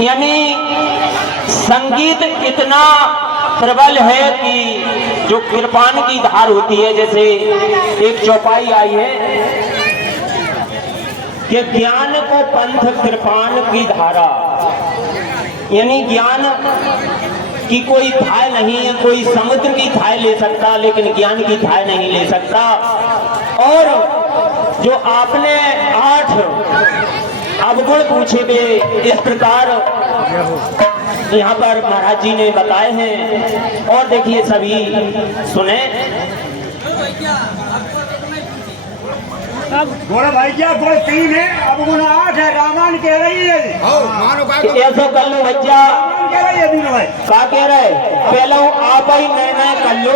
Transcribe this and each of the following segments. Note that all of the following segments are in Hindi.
यानी संगीत इतना प्रबल है कि जो कृपान की धार होती है, जैसे एक चौपाई आई है कि ज्ञान को पंथ कृपान की धारा, यानी ज्ञान की कोई थाय नहीं है, कोई समुद्र की थाय ले सकता लेकिन ज्ञान की थाय नहीं ले सकता। और जो आपने 8 अवगुण पूछे वे इस प्रकार यहाँ पर महाराज जी ने बताए हैं, और देखिए सभी सुने। गोरा भाई क्या गुण 3 है, अब गुण 8 है। रामायण कह रही है ऐसा कर लो भैया, कह रही है दीन भाई क्या कह रहे पहले आप ही निर्णय कर लो।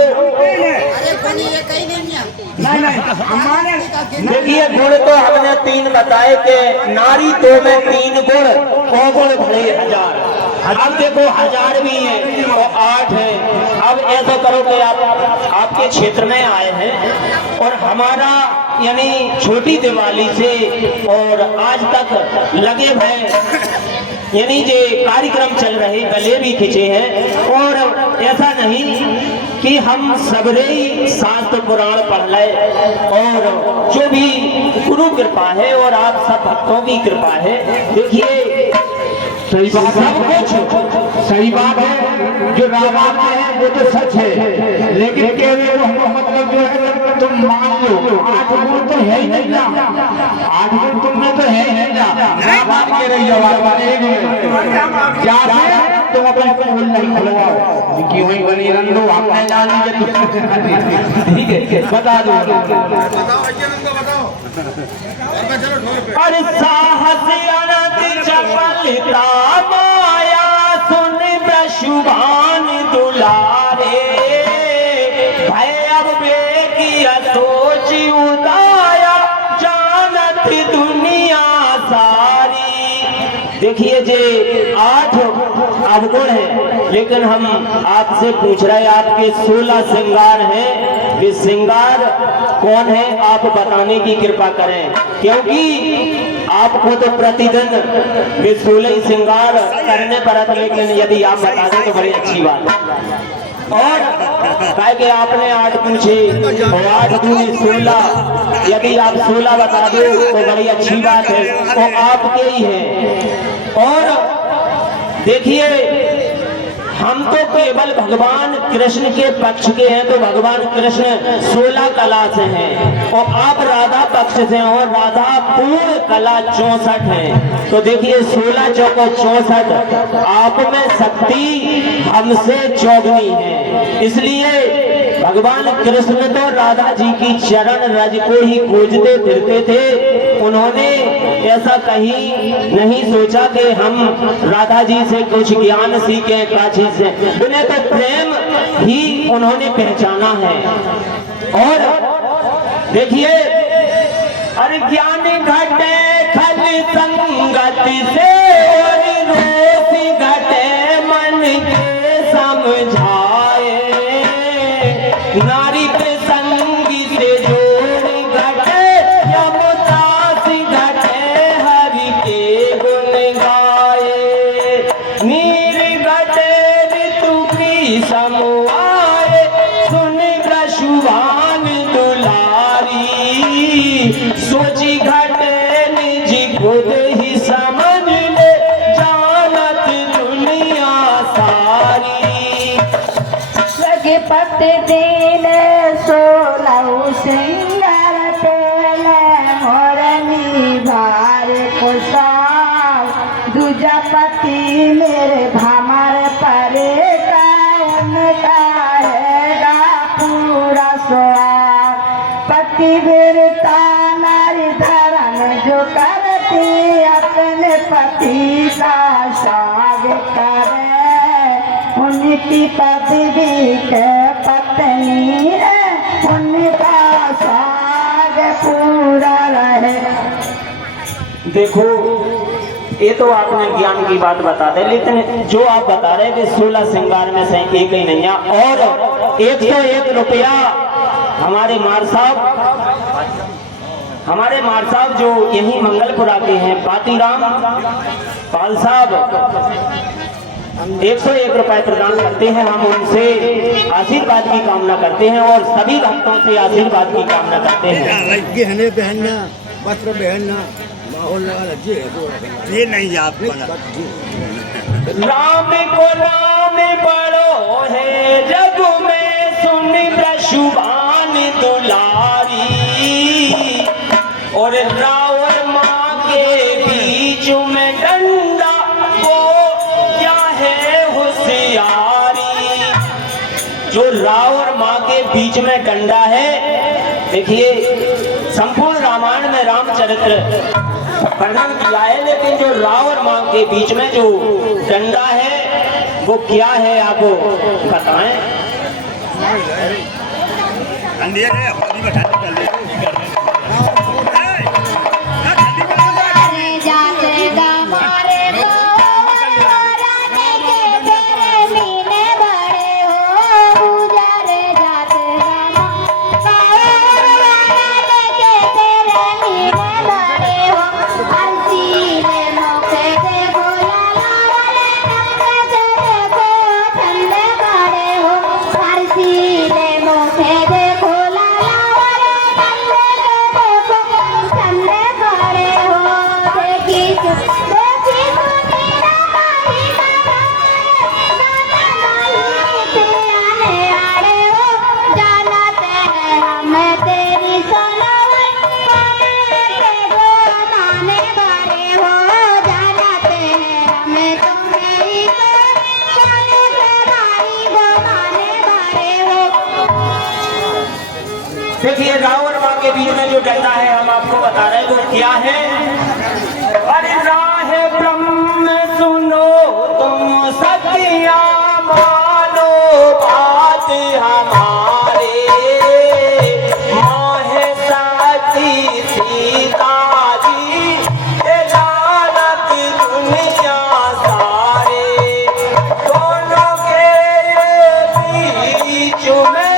देखिए गुण तो हमने 3 बताए कि नारी तो में 3 गुण, गुण भरे 1000। अब देखो 1000 भी है और 8 है। अब ऐसा करो कि आप आपके क्षेत्र में आए हैं और हमारा यानी छोटी दिवाली से और आज तक लगे हुए यानी जो कार्यक्रम चल रहे गले भी खिंचे हैं, और ऐसा नहीं कि हम सबरे ही शास्त्र पुराण पढ़ ले, और जो भी गुरु कृपा है और आप सब भक्तों की कृपा है। देखिए सही बात है, सब कुछ सही बात है। जो रामायण में है वो तो सच है, लेकिन केवल मतलब जो है तुम मान लो 8 गुण तो है ही नहीं ना, 8 गुण तुमने तो है ही नहीं ना। बात कह रही हो क्या है, तुम अपने बोल नहीं खुलवाओ कि वही बनी रंदो हमने जान ली। ठीक है बता दो, अरे साहस अनंत चपलता माया सुन ब्रशुभान दुलारे, भय अब बेकिया सोच उदाया जानत दुनिया सारी। देखिए जे 8 अवगुण है, लेकिन हम आपसे पूछ रहे आपके 16 श्रृंगार हैं। वे श्रृंगार कौन है आप बताने की कृपा करें, क्योंकि आपको तो प्रतिदिन वे 16 श्रृंगार करने पड़ता, लेकिन यदि आप बता दें तो बड़ी अच्छी बात है। और कहे कि आपने 8 पूछे और 8 दूनी 16, यदि आप 16 बता दो तो बड़ी अच्छी बात है, वो आपके ही है। और देखिए हम तो केवल भगवान कृष्ण के पक्ष के हैं, तो भगवान कृष्ण 16 कला से हैं और आप राधा पक्ष से हैं, और राधा पूर्ण कला 64 है। तो देखिए 16 चौको 64, आप में शक्ति हमसे 14 है। इसलिए भगवान कृष्ण तो राधा जी की चरण रज को ही खोजते फिरते थे। उन्होंने ऐसा कहीं नहीं सोचा कि हम राधा जी से कुछ ज्ञान सीखें, काशी से उन्हें तो प्रेम ही उन्होंने पहचाना है। और देखिए अरे ज्ञान घटे खल संगत से, और रोसी घटे मन के समझाए, नारी प्रसंगी से जोड़ घटे, यमुदास घटे हरि के गुण गाए, नीर घटे ऋतु की समुआए, सुन ब्रशुभान दुलारी, सोची घटे निज खुद ही समझ ले, जानत दुनिया सारी। लगे पत्ते दिन 16 श्रृंगार पेले, मोरनी भार कुशाल, दूजा पति मेरे भमर परे का, उनका हैगा पूरा स्वार। पति वीरता नारी धर्म जो करती, अपने पति का साग करे, उनकी पदवी के पत्नी है, उनका साग पूरा रहे। देखो ये तो आपने ज्ञान की बात बता दे, लेकिन जो आप बता रहे कि 16 श्रृंगार में से एक ही नहीं है। और 101 रुपया हमारे मार साहब हमारे मार साहब जो यही मंगलपुरा के हैं, बातीराम पाल साहब 101 रुपए प्रदान करते हैं। हम उनसे आशीर्वाद की कामना करते हैं और सभी भक्तों से आशीर्वाद की कामना करते हैं। गहने पहनना, वस्त्र पहनना, माहौल ये नहीं आप राम को नाम बड़ो है जग में, सुन ब्रशुभान दुलारी, और रावण माँ के बीच में डंडा वो क्या है होशियारी। जो रावण माँ के बीच में डंडा है, देखिए संपूर्ण रामायण में रामचरित्र वर्णन किया है, लेकिन जो रावण माँ के बीच में जो डंडा है वो क्या है आप बताएं। देखिए रावण माँ के बीच में जो डंडा है हम आपको बता रहे हैं वो क्या है। अरे राह ब्रह्म सुनो तुम सतिया मानो बात हमारे, माँ है सती सीता जी जानत दुनिया सारे, दोनों के बीच में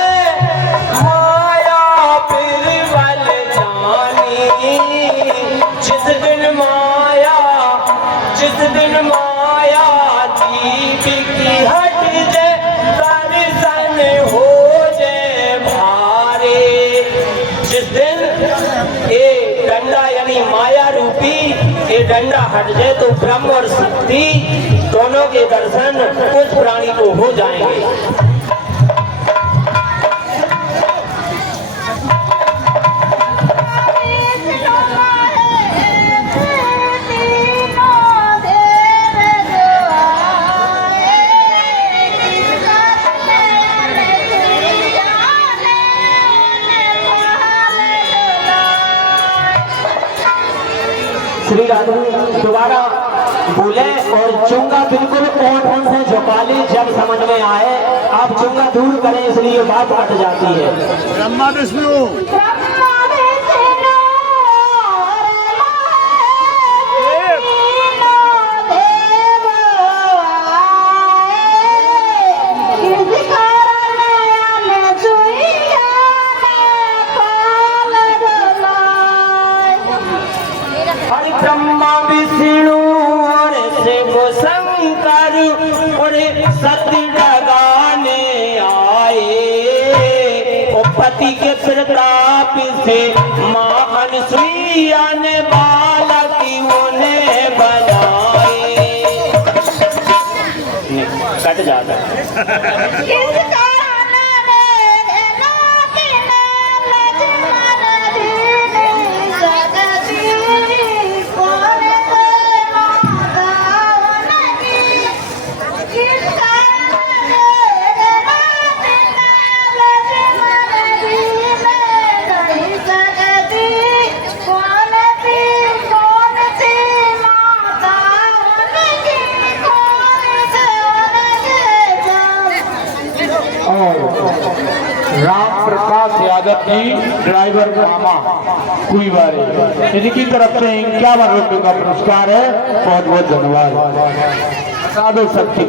जिस दिन माया दीप की हट जे दर्शन हो जे भारे, जिस दिन ये डंडा यानी माया रूपी ये डंडा हट जाए तो ब्रह्म और शक्ति दोनों के दर्शन उस प्राणी को हो जाएंगे। श्री राधु दोबारा बोले और चुंगा बिल्कुल ओंठ से झुका ले, जब समझ में आए आप चुंगा दूर करें, इसलिए बात हट जाती है। ब्रह्मा विष्णु ब्रह्मा विष्णु और शिव शंकर और सती लगाने आए, और पति के प्रताप से माँ अनुसुईया ने बालक उन्हें बनाए। कट जाता है। राम प्रकाश यादव जी ड्राइवर रामा कुईवारी, इनकी तरफ से 51 रुपये का पुरस्कार है। बहुत बहुत धन्यवाद। साधु शक्ति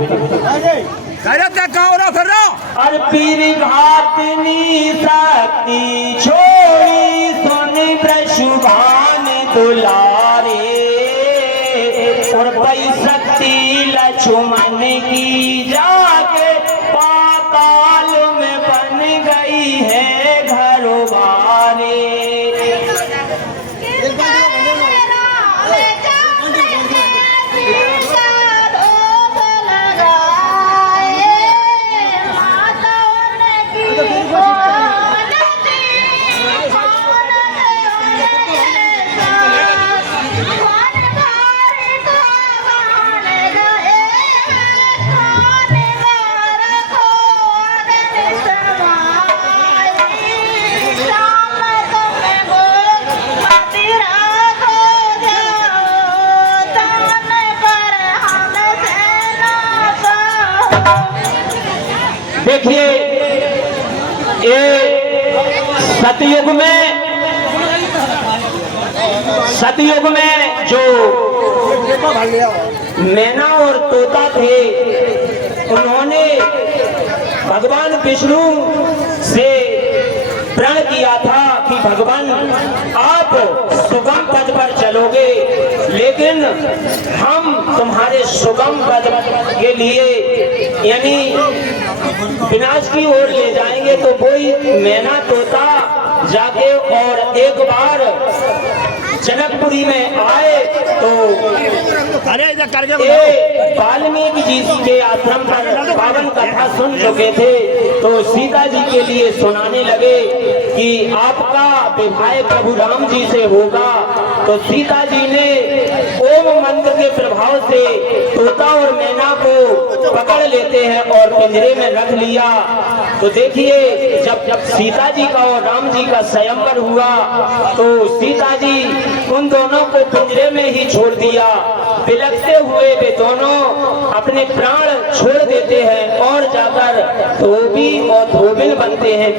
अरे पीर घातनी शक्ति छोड़ी सुन ब्रशुभान दुलारे और पई शक्ति लक्ष्मण की जाके पाताल में बन गई है घरवारे। देखिए ये सतयुग में जो मैना और तोता थे, उन्होंने भगवान विष्णु से प्रण किया था कि भगवान आप सुगम पद पर चलोगे, लेकिन हम तुम्हारे सुगम पद के लिए यानी विनाश की ओर ले जाएंगे। तो वही मैना तोता जाके और एक बार जनकपुरी में आए तो वाल्मीकि जी के आश्रम पर पावन कथा सुन चुके थे, तो सीता जी के लिए सुनाने लगे कि आपका विवाह प्रभु राम जी से होगा। तो सीता जी ने ओम मंत्र के प्रभाव से तोता और मैना को पकड़ लेते हैं और पिंजरे में रख लिया। तो देखिए जब सीता जी का और राम जी का स्वयंवर हुआ तो सीता जी उन दोनों को पिंजरे में ही छोड़ दिया। बिलखते हुए वे दोनों अपने प्राण छोड़ देते हैं और जाकर धोबी और धोबिन बनते हैं,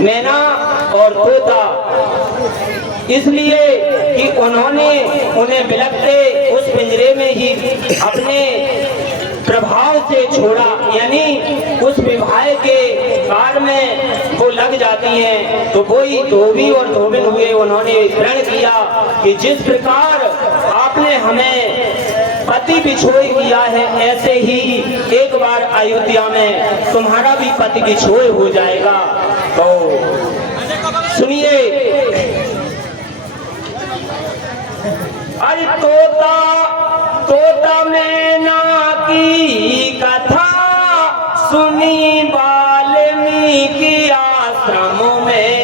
मैना और तोता, इसलिए कि उन्होंने उन्हें बिलखते उस पिंजरे में ही अपने प्रभाव से छोड़ा, यानी उस विवाह के कार में वो लग जाती हैं। तो वही धोबी और धोबिन हुए, उन्होंने प्रण किया कि जिस प्रकार आपने हमें पति बिछोए किया है, ऐसे ही एक बार अयोध्या में तुम्हारा भी पति बिछोए हो जाएगा। तो सुनिए, अरे तोता मैना की कथा सुनी वाल्मीकि आश्रम में,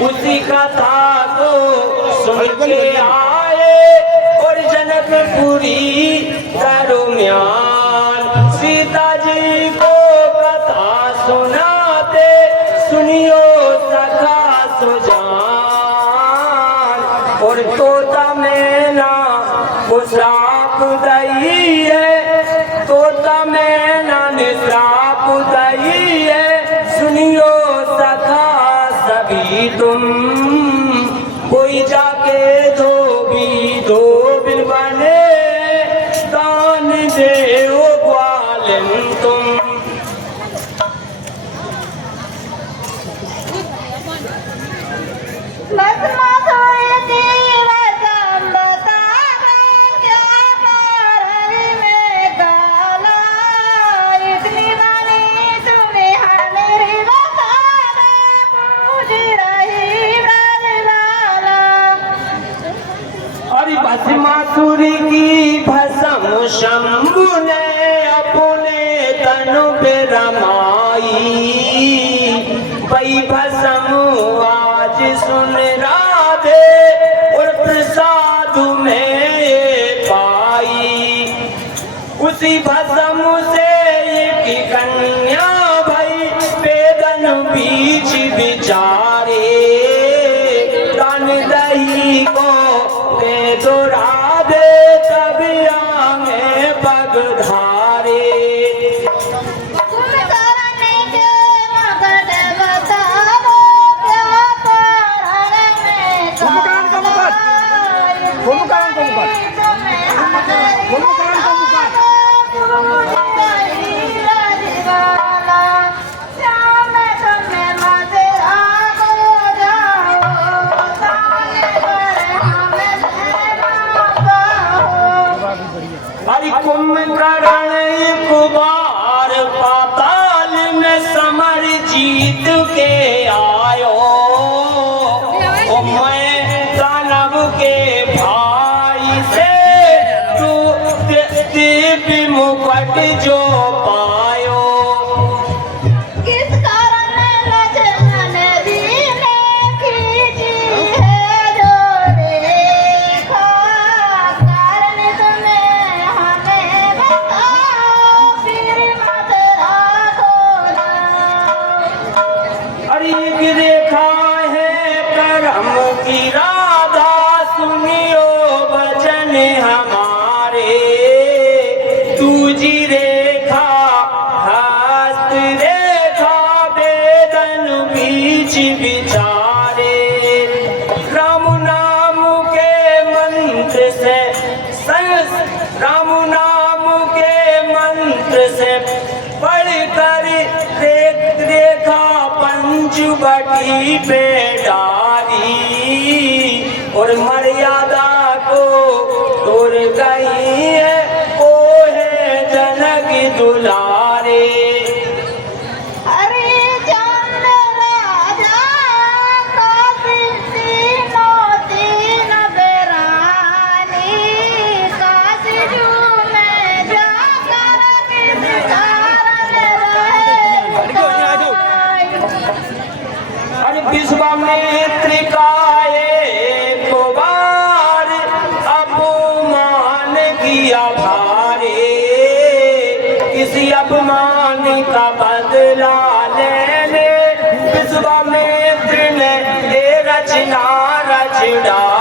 उसी कथा को सुन के आए और जनकपुरी दरम्यान सीता जी को कथा सुनाते सुनियो सखा सुजान। और तोता मैना को श्राप दई है, तोता मैना ने श्राप दई है, सुनियो सखा सभी तुम, कोई जाके धोबिन बने दान दे ग्वालन तुम। भस्मासुर की भस्म शंभु ने अपने तन पे रमाई, वही भस्म आज सुन राधे और प्रसाद में ये पाई। उसी भस्म से एक कन्या भई वेदन बीच विचारे, दान दही को तो राधे कभी आंगे पगधारे। अरे कुंभकर्ण एक बार पाताल में समर जीत के आयो, ओ मैं दानव के भाई से तू दिव्य मुकुट जो पायो। किस कारण लक्ष्मण जी ने खींची है जो रेखा, कारण तुम्हें हमें बताओ, फिर मत राखो नाम। अरे एक रेखा है करम की राधा, सुनियो वचन हमारे, दूजी रेखा हस्त रेखा वेदन बीच विचारे। राम नाम के मंत्र से राम नाम के मंत्र से पढ़कर रेखा पंचवटी पे डाली, और मर्यादा को तोड़ गई है ओ है जनक दुलारे। अरे चंद राजा तीन बेरानी, काशजू में जाकर किस कारण रहे। अरे विश्वामित्र का एक बार अपमान किया भारे, इसी अपमान का बदला लेने विश्वामित्र ने ये रचना रच डाली।